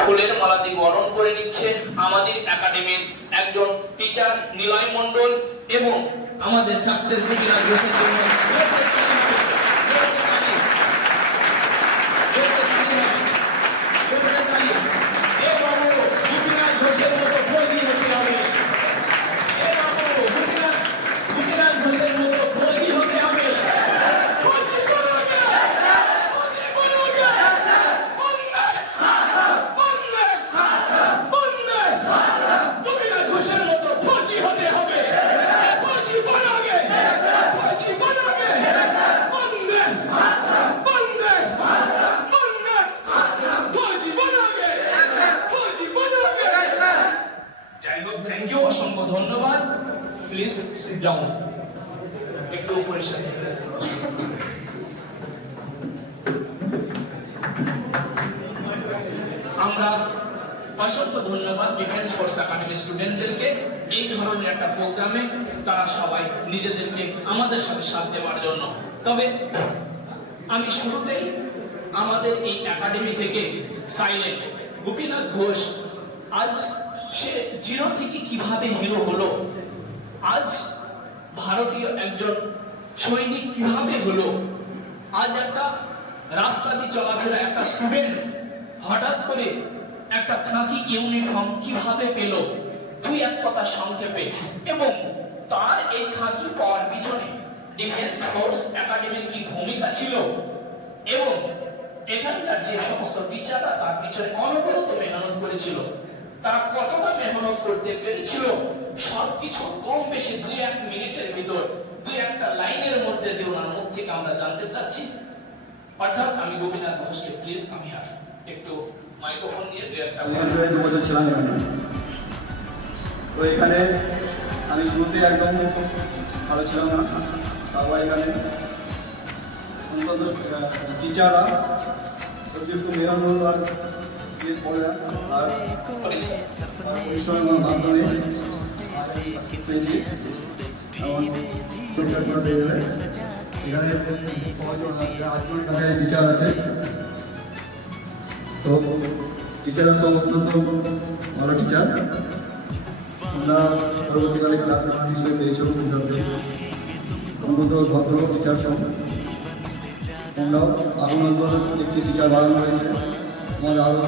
ফুলের মালা দিয়ে বরণ করে নিচ্ছে আমাদের একাডেমির একজন টিচার নিলয় মন্ডল এবং আমাদের সাকসেস প্লিজ সিট ডাউন একটু উপরে আমরা অসংখ্য ধন্যবাদ ডিফেন্স ফোর্স একাডেমি স্টুডেন্টদেরকে এই ধরনের একটা প্রোগ্রামে তারা সবাই নিজেদেরকে আমাদের সাথে সাথ দেওয়ার জন্য। তবে আমি শুরুতেই আমাদের এই একাডেমি থেকে সাইলেন্ট গোপীনাথ ঘোষ, আজ সে জিরো থেকে কীভাবে হিরো হলো আজ ভারতীয় একজন সৈনিক কীভাবে হলো? আজ একটা রাস্তা দিয়ে চলাফেরা একটা স্টুডেন্ট হঠাৎ করে একটা খাঁকি ইউনিফর্ম কীভাবে পেল? তুই এক কথা সংক্ষেপে। এবং তার এই খাঁকি পাওয়ার পিছনে ডিফেন্স ফোর্স একাডেমির কি ভূমিকা ছিল? এবং এখানকার যে সমস্ত টিচাররা তার পিছনে অনবরত মেহনত করেছিল। তারা কতটা মেহনত করতে পেরেছিল, সবকিছু কম বেশি দুই এক মিনিটের ভিতর, দুই একটা লাইনের মধ্যে দিয়ে ওনার মুখ থেকে আমরা জানতে চাচ্ছি। অর্থাৎ আমি গোপীনাথ ঘোষকে প্লিজ আমি আর একটু মাইক্রোফোন নিয়ে দুই একটা দু বছর ছিলাম তো এখানে আমি শুরুতে একদম ভালো ছিলাম না। তারপর এখানে অন্তত টিচাররা অতিরিক্ত মেধানুল আর টিচার আছে তো টিচাররা সব অত্যন্ত ভালো টিচার আমরা পরবর্তীকালে ক্লাসে নিশ্চয়ই পেয়েছ অত্যন্ত ভদ্র টিচার সব আমরাও অন্তত দেখছি টিচার বাড়ানো হয়েছে। আমাদের আরও